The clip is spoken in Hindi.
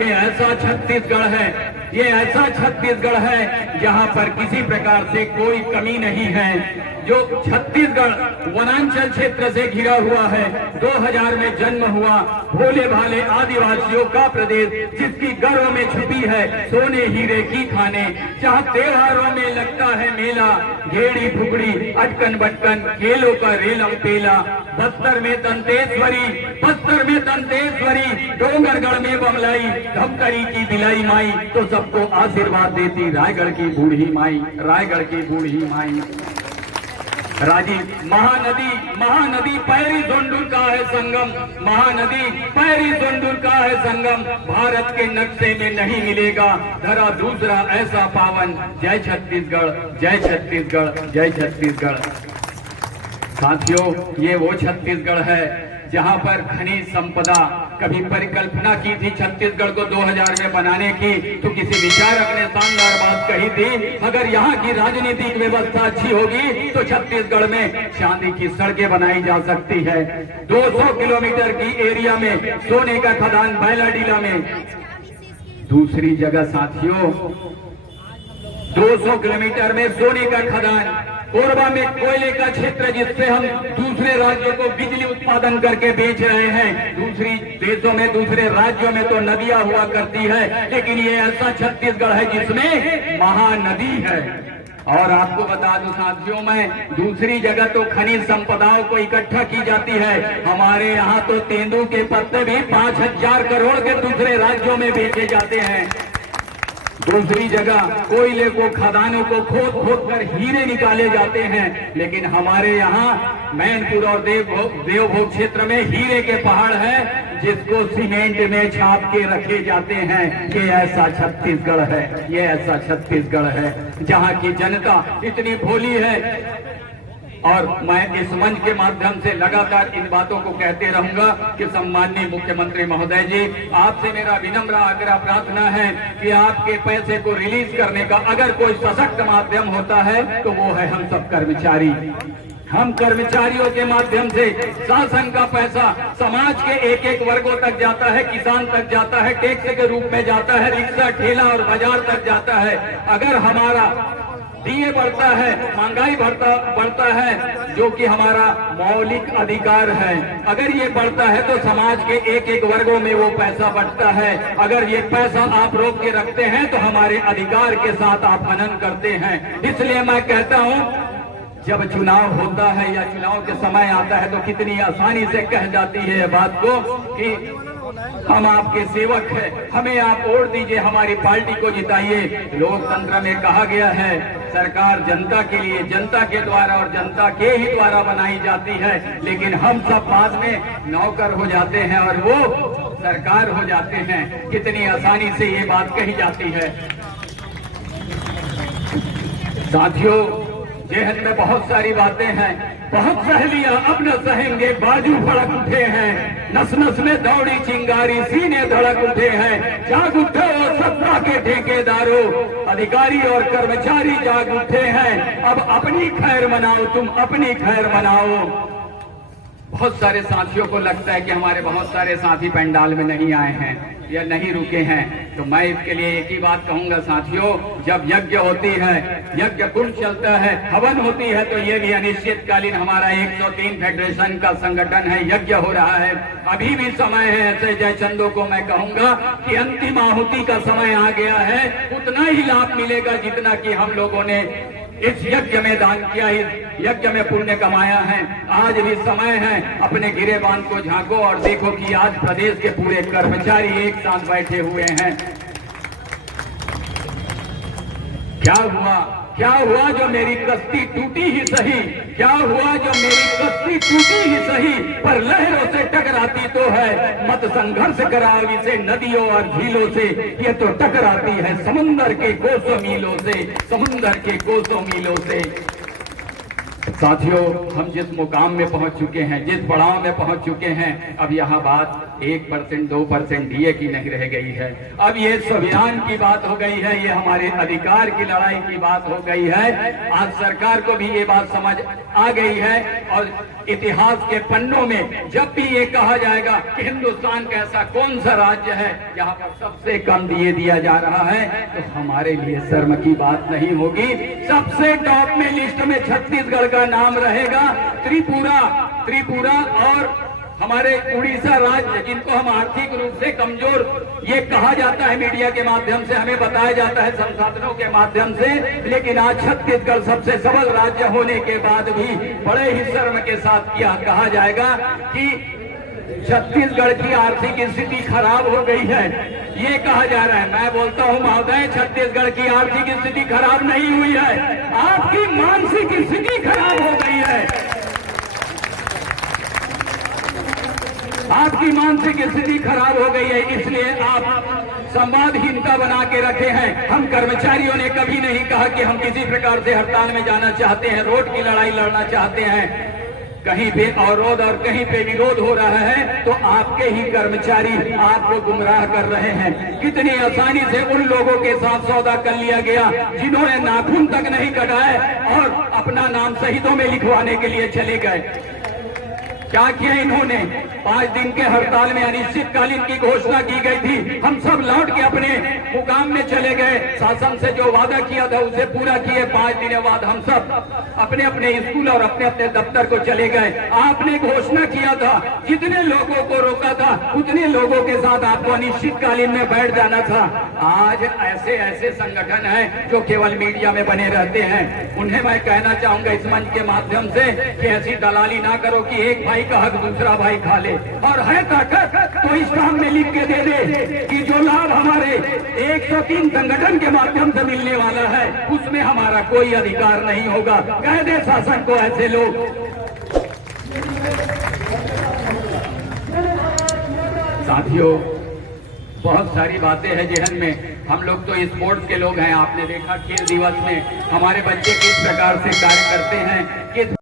ये ऐसा छत्तीसगढ़ है, ये ऐसा छत्तीसगढ़ है जहां पर किसी प्रकार से कोई कमी नहीं है। जो छत्तीसगढ़ वनांचल क्षेत्र से घिरा हुआ है, 2000 में जन्म हुआ, भोले भाले आदिवासियों का प्रदेश, जिसकी गर्व में छुपी है सोने हीरे की खाने। जहां त्योहारों में लगता है मेला, घेड़ी फुगड़ी अटकन बटकन खेलों का रेलम पेला। बस्तर में दंतेश्वरी, बस्तर में दंतेश्वरी, डोंगरगढ़ में बमलाई, धमतरी की दिलाई माई, तो सबको आशीर्वाद देती रायगढ़ की बूढ़ी माई, रायगढ़ की बूढ़ी माई। राजीव महानदी, महानदी पैरी जोंडुर का है संगम, महानदी पैरी जोंडुर का है संगम। भारत के नक्शे में नहीं मिलेगा धरा दूसरा ऐसा पावन। जय छत्तीसगढ़, जय छत्तीसगढ़, जय छत्तीसगढ़। साथियों, ये वो छत्तीसगढ़ है जहां पर खनिज संपदा, कभी परिकल्पना की थी छत्तीसगढ़ को 2000 में बनाने की, तो किसी विचारक ने शानदार बात कही थी, अगर यहाँ की राजनीतिक व्यवस्था अच्छी होगी तो छत्तीसगढ़ में चांदी की सड़कें बनाई जा सकती है। 200 किलोमीटर की एरिया में सोने का खदान बैलाडीला में। दूसरी जगह साथियों, 200 किलोमीटर में सोने का खदान, कोरबा में कोयले का क्षेत्र, जिससे हम दूसरे राज्यों को बिजली उत्पादन करके बेच रहे हैं। दूसरी देशों में, दूसरे राज्यों में तो नदियां हुआ करती है, लेकिन ये ऐसा छत्तीसगढ़ है जिसमें महानदी है। और आपको बता दूं साथियों, मैं दूसरी जगह तो खनिज संपदाओं को इकट्ठा की जाती है, हमारे यहाँ तो तेंदू के पत्ते भी 5000 करोड़ के दूसरे राज्यों में बेचे जाते हैं। दूसरी जगह कोयले को, खदानों को खोद खोद कर हीरे निकाले जाते हैं, लेकिन हमारे यहाँ मैनपुर और देवभोग क्षेत्र में हीरे के पहाड़ है, जिसको सीमेंट में छाप के रखे जाते हैं। ये ऐसा छत्तीसगढ़ है, ये ऐसा छत्तीसगढ़ है जहाँ की जनता इतनी भोली है। और मैं इस मंच के माध्यम से लगातार इन बातों को कहते रहूंगा कि सम्माननीय मुख्यमंत्री महोदय जी, आपसे मेरा विनम्र आग्रह प्रार्थना है कि आपके पैसे को रिलीज करने का अगर कोई सशक्त माध्यम होता है तो वो है हम सब कर्मचारी। हम कर्मचारियों के माध्यम से शासन का पैसा समाज के एक एक वर्गों तक जाता है, किसान तक जाता है, टैक्स के रूप में जाता है, रिक्शा ठेला और बाजार तक जाता है। अगर हमारा डीए बढ़ता है, महंगाई बढ़ता है, जो कि हमारा मौलिक अधिकार है, अगर ये बढ़ता है तो समाज के एक एक वर्गों में वो पैसा बढ़ता है। अगर ये पैसा आप रोक के रखते हैं तो हमारे अधिकार के साथ आप हनन करते हैं। इसलिए मैं कहता हूं, जब चुनाव होता है या चुनाव के समय आता है तो कितनी आसानी से कह जाती है बात को कि हम आपके सेवक हैं, हमें आप वोट दीजिए, हमारी पार्टी को जिताइए। लोकतंत्र में कहा गया है सरकार जनता के लिए, जनता के द्वारा और जनता के ही द्वारा बनाई जाती है, लेकिन हम सब बाद में नौकर हो जाते हैं और वो सरकार हो जाते हैं। कितनी आसानी से ये बात कही जाती है। साथियों, जेहन में बहुत सारी बातें हैं, बहुत सह लिया अब न सहेंगे, बाजू फड़क उठे हैं, नस नस में दौड़ी चिंगारी, सीने धड़क उठे हैं। जाग उठे और सत्ता के ठेकेदारों, अधिकारी और कर्मचारी जाग उठे हैं। अब अपनी खैर मनाओ, तुम अपनी खैर मनाओ। बहुत सारे साथियों को लगता है कि हमारे बहुत सारे साथी पंडाल में नहीं आए हैं या नहीं रुके हैं, तो मैं इसके लिए एक ही बात कहूंगा साथियों, जब यज्ञ होती है, यज्ञ कुंड चलता है, हवन होती है, तो ये भी अनिश्चितकालीन हमारा 103 फेडरेशन का संगठन है, यज्ञ हो रहा है। अभी भी समय है। ऐसे जयचंदों को मैं कहूंगा कि अंतिम आहुति का समय आ गया है। उतना ही लाभ मिलेगा जितना कि हम लोगों ने इस यज्ञ में दान किया, इस यज्ञ में पुण्य कमाया है। आज भी समय है, अपने गिरेबान को झांको और देखो कि आज प्रदेश के पूरे कर्मचारी एक साथ बैठे हुए हैं। क्या हुआ जो मेरी कश्ती टूटी ही सही, क्या हुआ जो मेरी कश्ती टूटी ही सही, पर लहरों से टकराती तो है, मत संघर्ष करावी से नदियों और झीलों से, ये तो टकराती है समुंदर के कोसों मीलों से, समुंदर के कोसों मीलों से। साथियों, हम जिस मुकाम में पहुंच चुके हैं, जिस पड़ाव में पहुंच चुके हैं, अब यहाँ बात 1%, 2% डीए की नहीं रह गई है। अब ये संविधान की बात हो गई है, ये हमारे अधिकार की लड़ाई की बात हो गई है। आज सरकार को भी ये बात समझ आ गई है और इतिहास के पन्नों में जब भी ये कहा जाएगा कि हिंदुस्तान का ऐसा कौन सा राज्य है जहां पर सबसे कम डीए दिया जा रहा है, तो हमारे लिए शर्म की बात नहीं होगी। सबसे टॉप में लिस्ट में छत्तीसगढ़ का नाम रहेगा। त्रिपुरा और हमारे उड़ीसा राज्य, जिनको हम आर्थिक रूप से कमजोर ये कहा जाता है, मीडिया के माध्यम से हमें बताया जाता है, संसाधनों के माध्यम से, लेकिन आज छत्तीसगढ़ सबसे सबल राज्य होने के बाद भी बड़े ही शर्म के साथ क्या कहा जाएगा कि छत्तीसगढ़ की आर्थिक स्थिति खराब हो गई है, ये कहा जा रहा है। मैं बोलता हूं महोदय, छत्तीसगढ़ की आर्थिक स्थिति खराब नहीं हुई है, आपकी मानसिक स्थिति खराब हो गई है। आपकी मानसिक स्थिति खराब हो गई है, इसलिए आप संवादहीनता बना के रखे हैं। हम कर्मचारियों ने कभी नहीं कहा कि हम किसी प्रकार से हड़ताल में जाना चाहते हैं, रोड की लड़ाई लड़ना चाहते हैं। कहीं पे अवरोध और कहीं पे विरोध हो रहा है तो आपके ही कर्मचारी आपको गुमराह कर रहे हैं। कितनी आसानी से उन लोगों के साथ सौदा कर लिया गया जिन्होंने नाखून तक नहीं कटाए और अपना नाम शहीदों में लिखवाने के लिए चले गए। क्या किया इन्होंने? 5 दिन के हड़ताल में अनिश्चितकालीन की घोषणा की गई थी, हम सब लौट के अपने मुकाम में चले गए। शासन से जो वादा किया था उसे पूरा किए। 5 दिनों बाद हम सब अपने अपने स्कूल और अपने अपने दफ्तर को चले गए। आपने घोषणा किया था, जितने लोगों को रोका था उतने लोगों के साथ आपको अनिश्चितकालीन में बैठ जाना था। आज ऐसे ऐसे संगठन हैं जो केवल मीडिया में बने रहते हैं। उन्हें मैं कहना चाहूंगा इस मंच के माध्यम से कि ऐसी दलाली ना करो कि एक भाई का हक दूसरा भाई खा ले, और है ताकत तो इस काम में लिख के दे दे कि जो लाभ हमारे 103 संगठन के माध्यम से मिलने वाला है उसमें हमारा कोई अधिकार नहीं होगा। कह दे शासन को ऐसे लोग। साथियों, बहुत सारी बातें हैं जहन में। हम लोग तो स्पोर्ट्स के लोग हैं, आपने देखा खेल दिवस में हमारे बच्चे किस प्रकार से कार्य करते हैं, किस